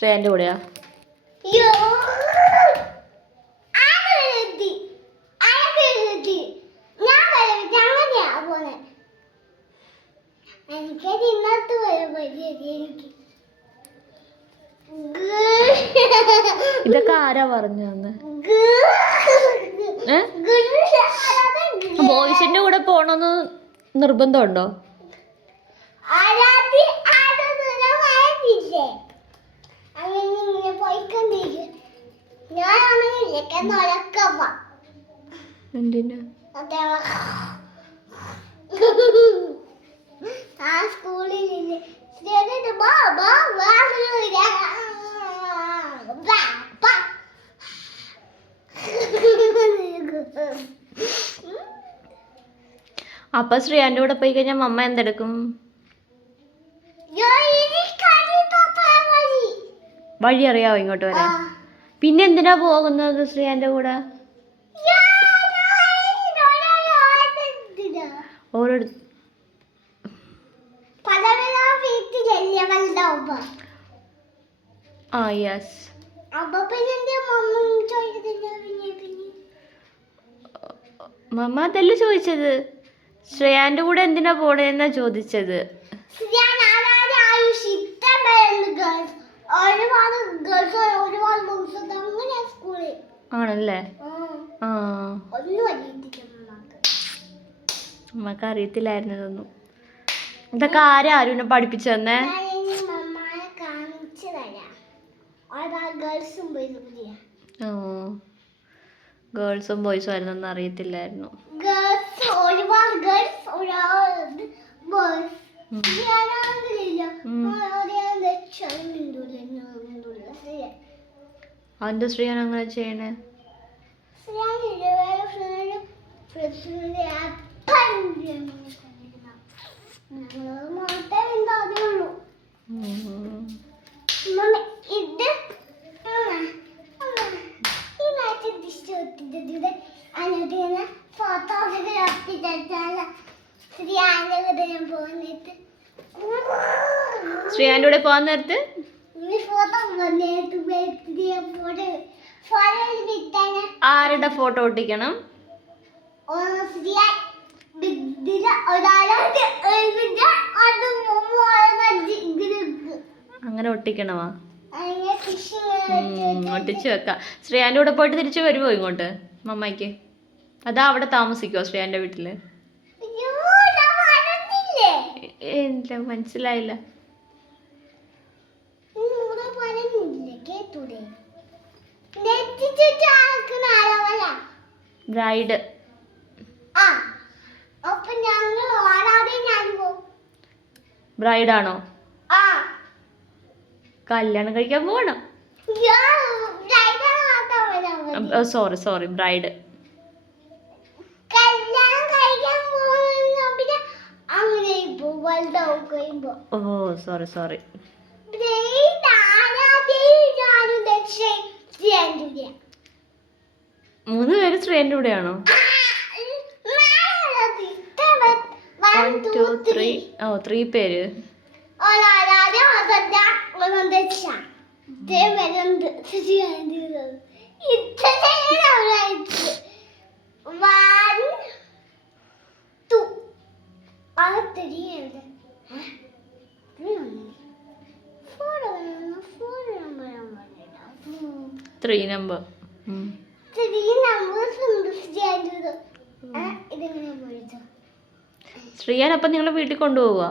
ശ്രേയൻ്റെ കൂടെയാ? ഇതൊക്കെ ആരാ പറഞ്ഞു തന്നെ? ബോയ്സിന്റെ കൂടെ പോണോന്ന് നിർബന്ധമുണ്ടോ? എന്തിനാ? അപ്പൊ ശ്രീയാന്റെ കൂടെ പോയി കഴിഞ്ഞാൽ മമ്മ എന്തെടുക്കും? വഴി അറിയാവോ ഇങ്ങോട്ട് വരാൻ? പിന്നെ എന്തിനാ പോകുന്നത് ശ്രീയാന്റെ കൂടെ? ആ യെസ്. മമ്മ അതല്ല ചോദിച്ചത്, ശ്രേയാന്റെ കൂടെ എന്തിനാ പോണേന്നാ ചോദിച്ചത്. ആണല്ലേ? ആ അമ്മക്ക് അറിയത്തില്ലായിരുന്നു ഇതൊന്നും. ഇതൊക്കെ ആരാ ആരുവിനെ പഠിപ്പിച്ചു തന്നേ? ഗേൾസും ബോയ്സും ആയിരുന്നൊന്നും അറിയത്തില്ലായിരുന്നു. അതെന്താ ശ്രീയാൻ അങ്ങനെ ചെയ്യണേ? ശ്രീയാന്റെ കൂടെ പോകാൻ നേരത്ത് ആരുടെ ഫോട്ടോ ഒട്ടിക്കണം? അങ്ങനെ ഒട്ടിക്കണമാ? ഒട്ടിച്ചു വെക്കാം. ശ്രേയാന്റെ കൂടെ പോയിട്ട് തിരിച്ചു വരുമോ ഇങ്ങോട്ട് മമ്മയ്ക്ക്? അതാ അവിടെ താമസിക്കോ ശ്രേയാന്റെ വീട്ടില്? ഇല്ല, മനസ്സിലായില്ല. ബ്രൈഡ് ബ്രൈഡാണോ? കല്യാണം കഴിക്കാൻ പോകണം. Sorry bride. ഓ സോറി. 3 പേര് ശ്രേയന്റെ കൂടെയാണോ? 1 2 3. ഓ 3 പേര്. Three number. ശ്രീയാൻ അപ്പം നിങ്ങളെ വീട്ടിൽ കൊണ്ടുപോവാ?